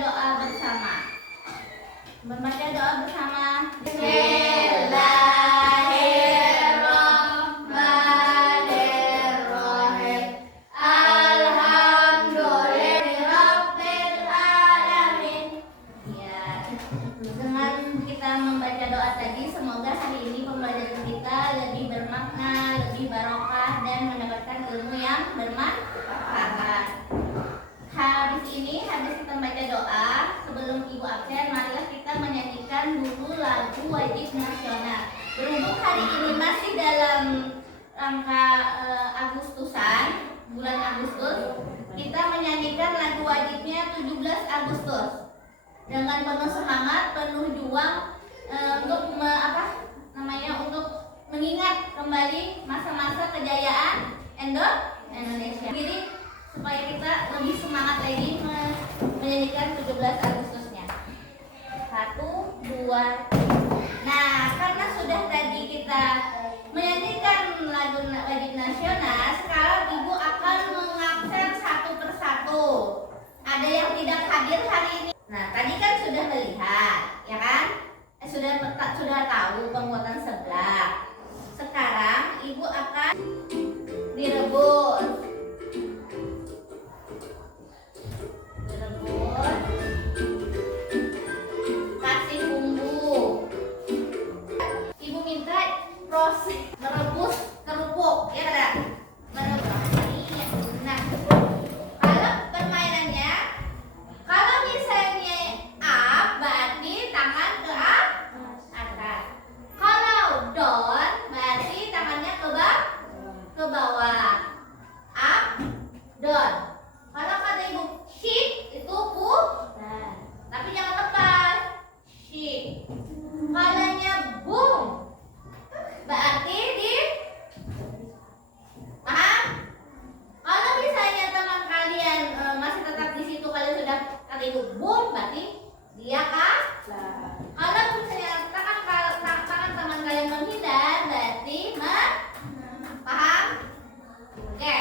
doa bersama. Membaca doa bersama. Dengan kita membaca doa tadi, semoga hari ini pembelajaran kita lebih bermakna, lebih barokah, dan mendapatkan ilmu yang bermanfaat. Habis kita membaca doa, sebelum ibu absen, marilah kita menyanyikan dulu lagu wajib nasional. Berhubung hari ini masih dalam rangka Agustusan, bulan Agustus, kita menyanyikan lagu wajibnya 17 Agustus. Dengan penuh semangat, penuh juang untuk untuk mengingat kembali masa-masa kejayaan Indonesia. Jadi supaya kita lebih semangat lagi menyanyikan 17 Agustusnya. 1, 2, 3. Nah, karena sudah tadi kita menyanyikan lagu wajib nasional, sekarang ibu akan mengabsen satu persatu. Ada yang tidak hadir hari ini. Nah, tadi kan sudah melihat, ya kan? Sudah tahu penguatan seblak. Sekarang ibu akan direbus. Kasih bumbu. Ibu minta proses merebus kerupuk, ya kan? Merebus. Nah, kalau permainannya, kalau misalnya up berarti tangan ke atas. Kalau down berarti tangannya ke bawah. Up, down. Kalau kata ibu shift itu putar, tapi jangan lepas. Shift. Kalanya boom berarti di paham? Kalau misalnya teman kalian masih tetap di situ, kalian sudah kata ibu boom berarti dia kalah. Kalau misalnya tangan teman kalian menghindar berarti paham? Oke.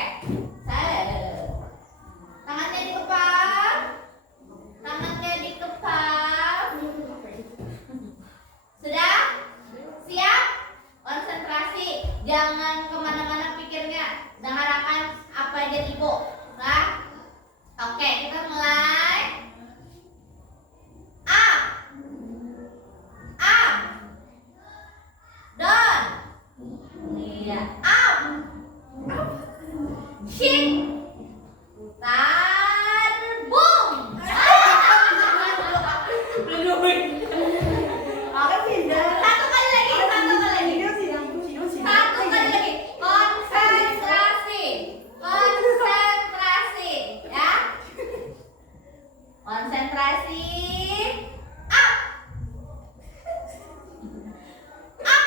Tangannya dikepal. Tangannya dikepal. Sudah? Siap? Konsentrasi. Jangan kemana-mana pikirnya. Dengarkan apa aja ibu. Nah, oke, kita mulai. Up. Up. Down. Iya. Up. Shift. Putar. Boom. Satu kali lagi. Konsentrasi. Ya. Konsentrasi. Up. Up.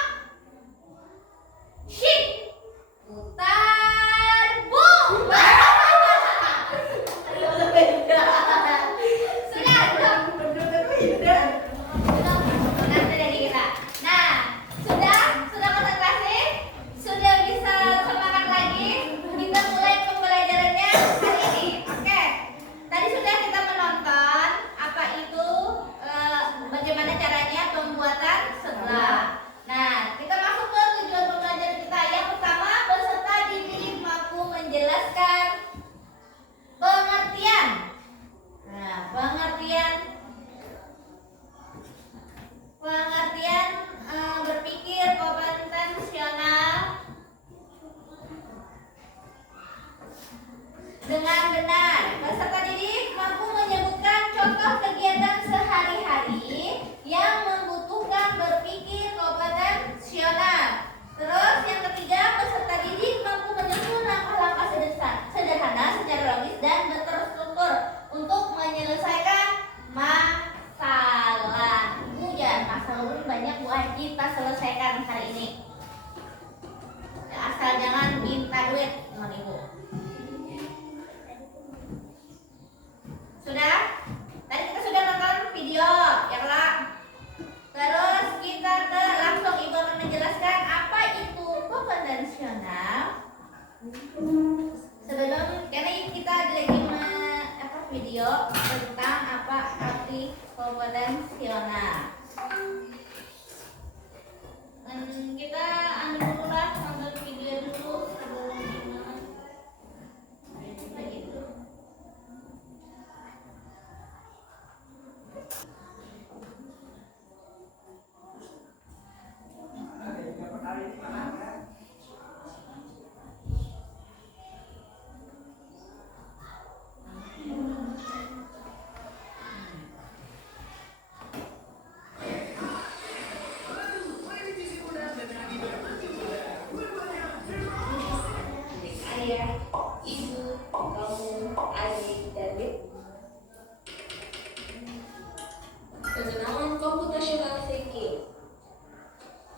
Shift. Putar. Boom. Pengertian berpikir kompetensional dengan benar. Peserta didik mampu menyebutkan contoh kegiatan sehari-hari yang membutuhkan berpikir kompetensional. Terus yang ketiga, peserta didik mampu menyusun langkah-langkah sederhana secara logis dan terstruktur untuk menyelesaikan masalah. Masalah banyak buat kita selesaikan hari ini. Asal jangan minta duit sama ibu. ayah, ibu, kamu, adik, dan pengenalan computational thinking.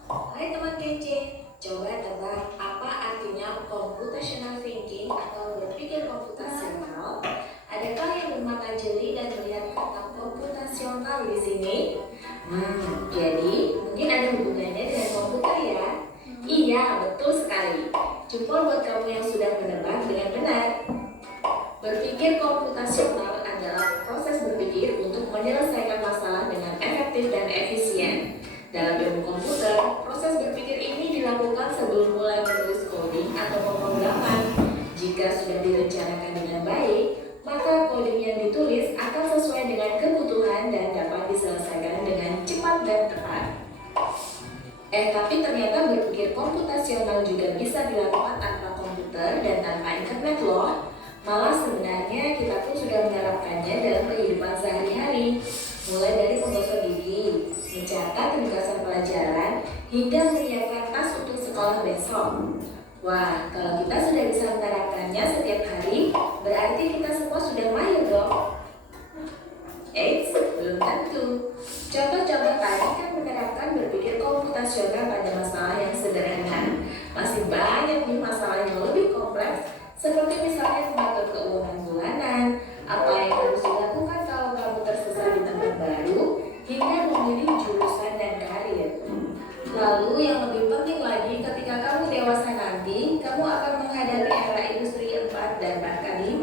Hai teman kece, coba tebak apa artinya computational thinking atau berpikir komputasional? Adakah yang bermata jeli dan melihat kata komputasional di sini? Jadi mungkin ada hubungannya dengan komputer ya? Iya, betul sekali. Jempol buat kamu yang sudah menebak dengan benar. Berpikir komputasional adalah proses berpikir untuk menyelesaikan masalah dengan efektif dan efisien. Dalam ilmu komputer, proses berpikir ini dilakukan sebelum mulai menulis coding atau pemrograman. Jika sudah direncanakan dengan baik, maka coding yang ditulis akan sesuai dengan kebutuhan dan dapat diselesaikan dengan cepat dan tepat. Tapi ternyata berpikir komputasional juga bisa dilakukan tanpa komputer dan tanpa internet loh. Malah sebenarnya kita pun sudah menerapkannya dalam kehidupan sehari-hari. Mulai dari menggosok gigi, mencatat tugasan pelajaran, hingga menyiapkan tas untuk sekolah besok. Wah, kalau kita sudah bisa menerapkannya setiap hari, berarti kita semua sudah mahir dong. Belum tentu. Coba-coba tadi kan menerapkan berpikir komputasional pada masalah yang sederhana. Masih banyak nih masalah yang lebih kompleks, seperti misalnya mengatur keuangan bulanan, apa yang harus dilakukan kalau kamu tersesat di tempat baru, hingga memilih jurusan dan karir. Lalu yang lebih penting lagi, ketika kamu dewasa nanti, kamu akan menghadapi era industri 4 dan bahkan 5.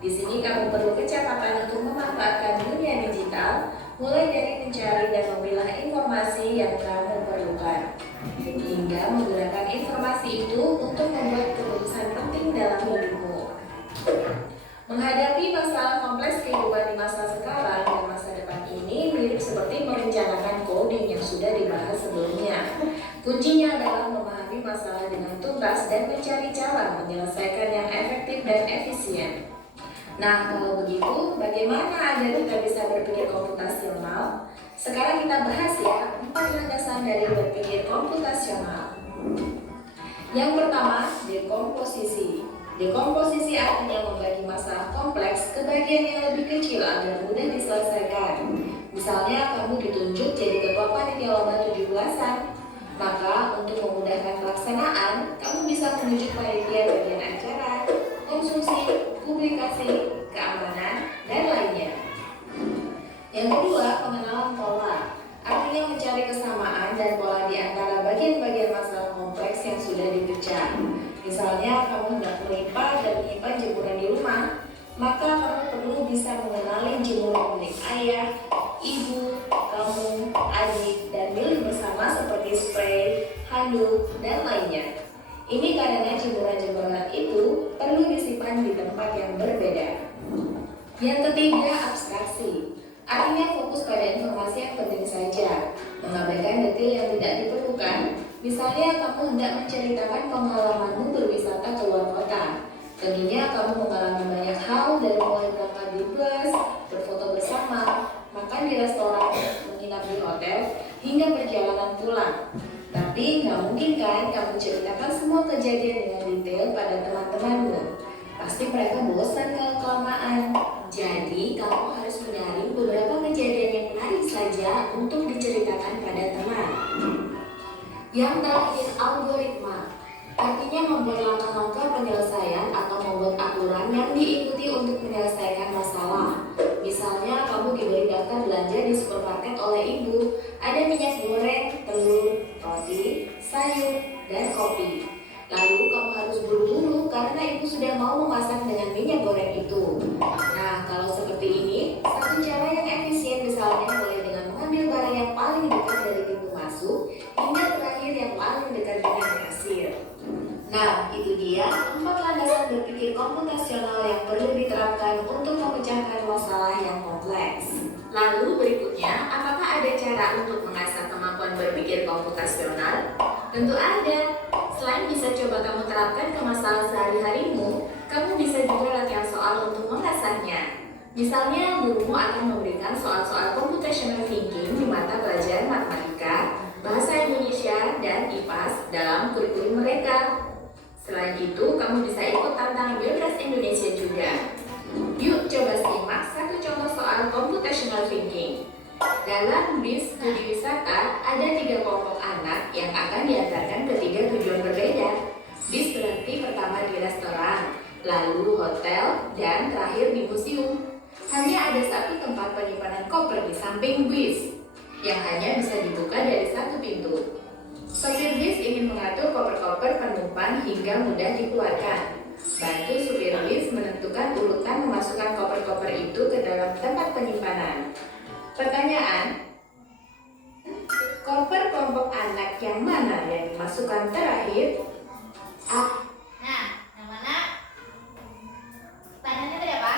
Di sini kamu perlu kecepatan untuk memanfaatkan dunia digital, mulai dari mencari dan memilah informasi yang kamu perlukan, hingga menggunakan informasi itu untuk membuat keputusan penting dalam hidupmu. Menghadapi masalah kompleks kehidupan di masa sekarang dan masa depan ini mirip seperti merencanakan coding yang sudah dibahas sebelumnya. Kuncinya adalah memahami masalah dengan tuntas dan mencari cara menyelesaikan yang efektif dan efisien. Nah, kalau begitu, bagaimana agar kita bisa berpikir komputasional? Sekarang kita bahas ya 4 landasan dari berpikir komputasional. Yang pertama, dekomposisi. Dekomposisi artinya membagi masalah kompleks ke bagian yang lebih kecil agar mudah diselesaikan. Misalnya, kamu ditunjuk jadi ketua panitia lomba 17-an. Maka, untuk memudahkan pelaksanaan, kamu bisa menunjuk panitia bagian acara, konsumsi, publikasi, keamanan, dan lainnya. Yang kedua, pengenalan pola. Artinya mencari kesamaan dan pola di antara bagian-bagian masalah kompleks yang sudah dipecah. Misalnya, kamu hendak melipat dan menyimpan jemuran di rumah, maka kamu perlu bisa mengenali jemuran milik ayah, ibu, kamu, adik, dan milik bersama seperti spray, handuk, dan lainnya. Ini karena jemuran-jemuran itu perlu disimpan di tempat yang berbeda. Yang ketiga, abstraksi. Artinya fokus pada informasi yang penting saja, mengabaikan detail yang tidak diperlukan. Misalnya, kamu hendak menceritakan pengalamanmu berwisata ke luar kota. Tentunya kamu mengalami banyak hal, dari mulai berangkat di bus, berfoto bersama, makan di restoran, menginap di hotel, hingga perjalanan pulang. Tapi nggak mungkin kan kamu ceritakan semua kejadian dengan detail pada teman-temanmu. Pasti mereka bosan kalau kelamaan. Jadi kamu harus menyaring beberapa kejadian yang menarik saja untuk diceritakan pada teman. Yang terakhir, algoritma. Artinya membuat langkah-langkah penyelesaian atau membuat aturan yang diikuti untuk menyelesaikan masalah. Misalnya kamu diberi daftar belanja di supermarket oleh ibu. Ada minyak goreng, telur, roti, sayur, dan kopi. Lalu kamu harus buru-buru karena ibu sudah mau memasak dengan minyak goreng itu. Nah, kalau seperti ini, satu cara yang efisien misalnya mulai dengan mengambil barang yang paling dekat dari pintu masuk hingga terakhir yang paling dekat dengan kasir. Nah, itu dia 4 landasan berpikir komputasional yang perlu diterapkan untuk memecahkan masalah yang kompleks. Lalu berikutnya, apakah ada cara untuk mengasah kemampuan berpikir komputasional? Tentu ada. Selain bisa coba kamu terapkan ke masalah sehari-harimu, kamu bisa juga latihan soal untuk mengasahnya. Misalnya, gurumu akan memberikan soal-soal computational thinking di mata pelajaran matematika, bahasa Indonesia, dan IPAS dalam kurikulum mereka. Selain itu, kamu bisa ikut tantangan Bebras Indonesia juga. Yuk coba simak satu contoh soal computational thinking. Dalam bis studi wisata, ada 3 kelompok anak yang akan diantarkan ke 3 tujuan berbeda. Bis berhenti pertama di restoran, lalu hotel, dan terakhir di museum. Hanya ada satu tempat penyimpanan koper di samping bis, yang hanya bisa dibuka dari satu pintu. Sopir bis ingin mengatur koper-koper penumpang hingga mudah dikeluarkan. Bantu supir bis menentukan urutan memasukkan koper-koper itu ke dalam tempat penyimpanan. Pertanyaan, koper kelompok anak yang mana yang dimasukkan terakhir? A. Nah, yang mana? Pertanyaannya tadi apa?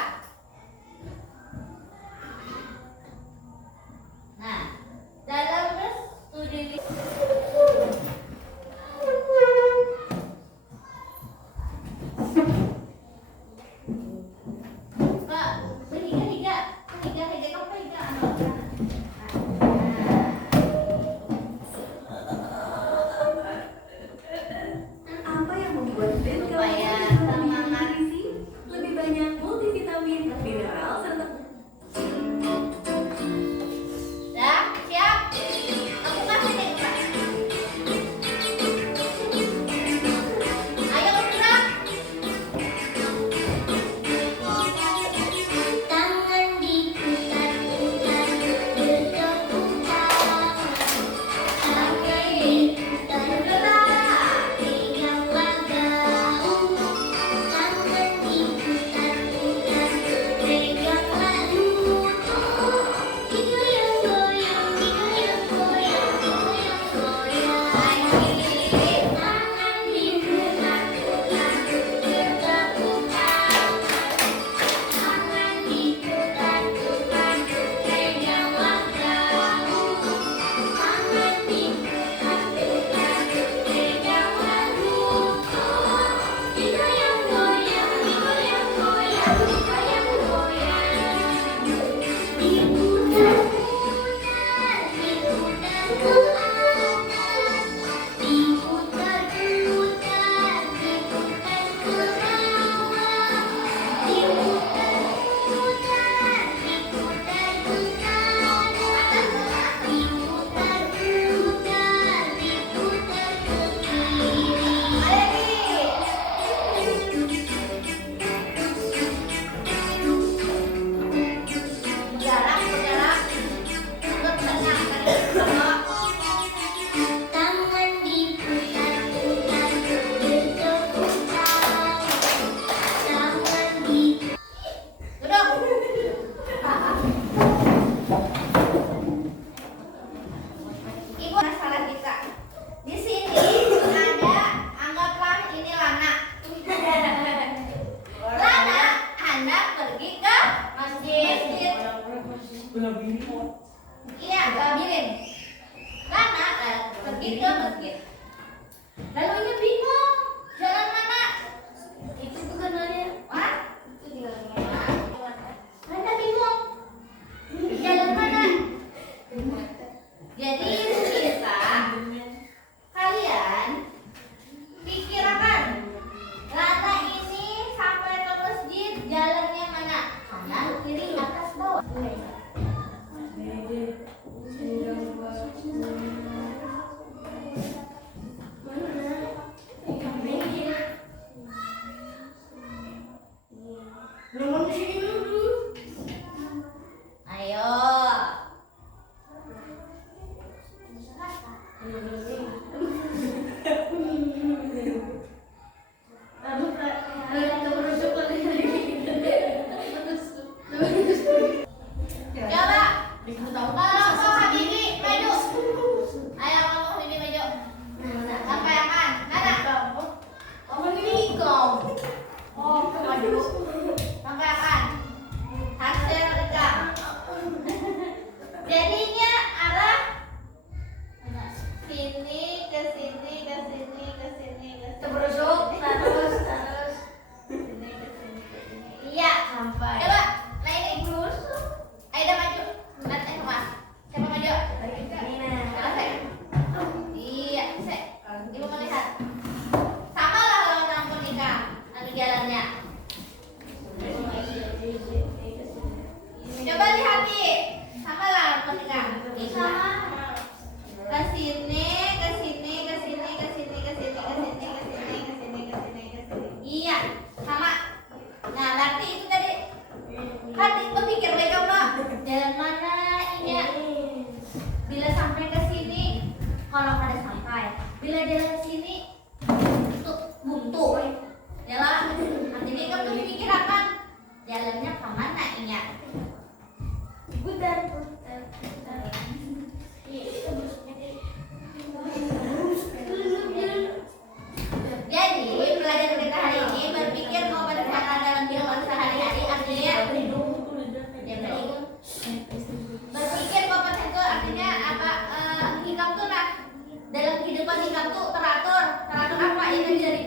Nah, dalam studi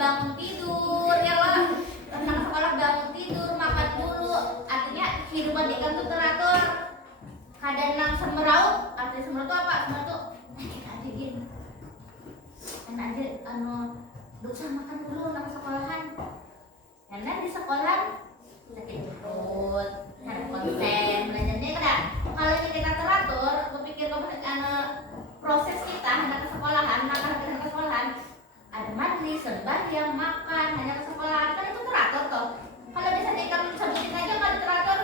bangun tidur ya lah. Anak sekolah bangun tidur, makan dulu. Artinya kehidupan ikan tuh teratur. Kadang nang semeraut, arti semeraut itu apa? Semeraut tuh aja gitu. Enak aja dosa makan dulu nang sekolahan. Karena di sekolah sakit perut, cari konten, belajarnya kan. Kalau kita teratur, berpikir proses kita hendak ke sekolahan, hendak ke sekolahan, ada majlis, sembahyang, makan, hanya ke sekolahan, kan itu teratur toh. Kalau misalnya kamu sebutin aja nggak teratur,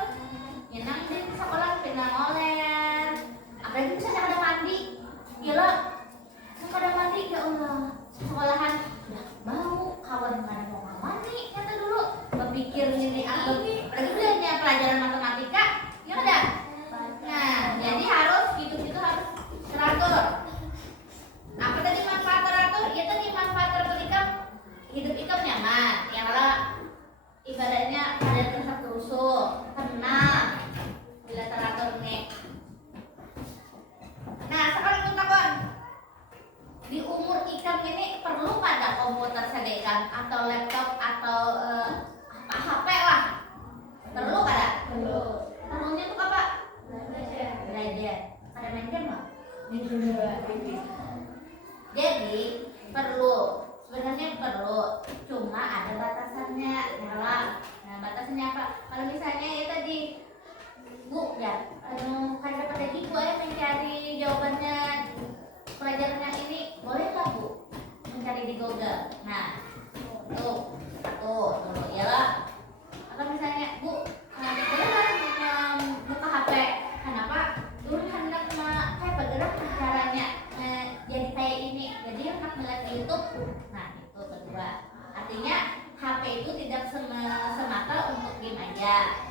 ya nang di sekolah pindah oler, apalagi misalnya ada mandi, ya lo, ada mandi ya Allah, sekolahan udah bau, kawan nggak ada mau mandi, kata dulu, berpikir ini apalagi belajarnya pelajaran matematika, ya udah. Nah, jadi harus gitu harus teratur. Apa tadi manfaat teratur? Ya tadi manfaat teratur hidup ikam nyaman. Ya kalau ibaratnya ada rasa tusuk, tenang bila teratur nih. Nah, sekarang kita kawan, di umur ikam ini perlu pada komputer sedekah atau laptop atau HP lah. Perlu kada? Perlu. Perlunya tuh apa? Belajar. Ada main game nggak? Jadi perlu, sebenarnya perlu, cuma ada batasannya. Nah, batasannya apa? Kalau misalnya ya tadi Bu ya, kayak pada ibu mencari jawabannya pelajarannya ini, boleh nggak Bu mencari di Google? Nah, tuh ya lah. Atau misalnya Bu, boleh lah buka HP. Kenapa? Dulu hendak kayak bergerak caranya jadi kayak ini. Jadi hendak melihat YouTube. Nah, itu kedua. Artinya HP itu tidak semata untuk game aja,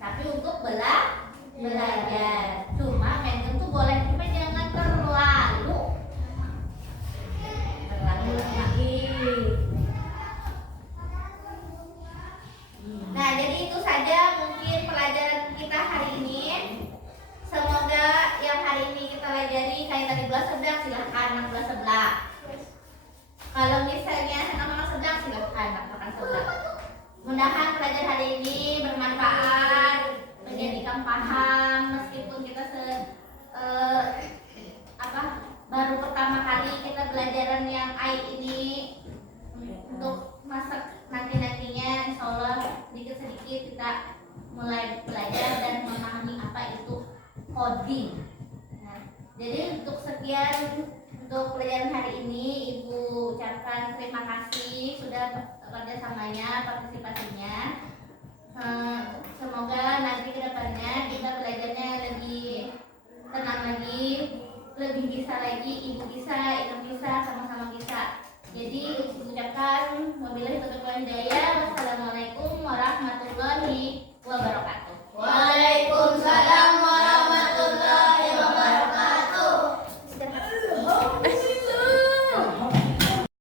tapi untuk belajar. Cuma main game tuh boleh, tapi jangan terlalu lagi. Nah, jadi itu saja mungkin pelajaran kita hari ini. Semoga yang hari ini kita pelajari kayak tadi belah sebelah, silahkan anak belah sebelah. Kalau misalnya anak sedang, silahkan makan sebelah. Mudah-mudahan pelajaran hari ini bermanfaat, menjadikan paham meskipun kita baru pertama kali kita pelajaran yang AI ini. Untuk masa nantinya insya Allah sedikit-sedikit kita mulai belajar dan memahami apa itu coding. Nah, jadi untuk sekian untuk pelajaran hari ini, Ibu ucapkan terima kasih sudah kerjasamanya, partisipasinya. Semoga nanti kedepannya kita belajarnya lebih tenang lagi, lebih bisa lagi, Ibu bisa, Ikam bisa, sama-sama bisa. Jadi ucapkan wabillahi taufiq wal hidayah.